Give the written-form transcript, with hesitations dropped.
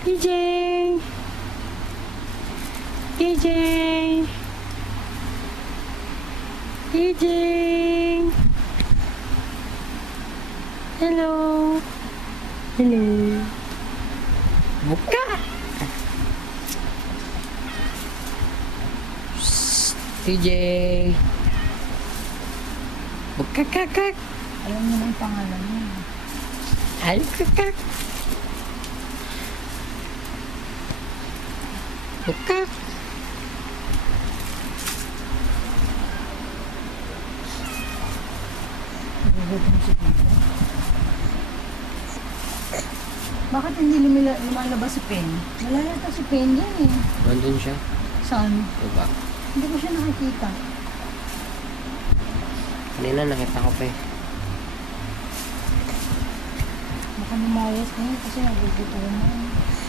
EJ! EJ! EJ! Hello! Hello! Buka! Shhh! EJ! Buka kakak! Alam mo na yung pangalan niya. Ay kakak! Buka! Nagugutom si Pin. Bakit hindi lumalabas si Pin? Wala yata si Pin yan eh. Nandun siya. Saan? Diba? Hindi ko siya nakikita. Kanina nakita ko pa eh. Baka lumayas na yun kasi nagugutom na.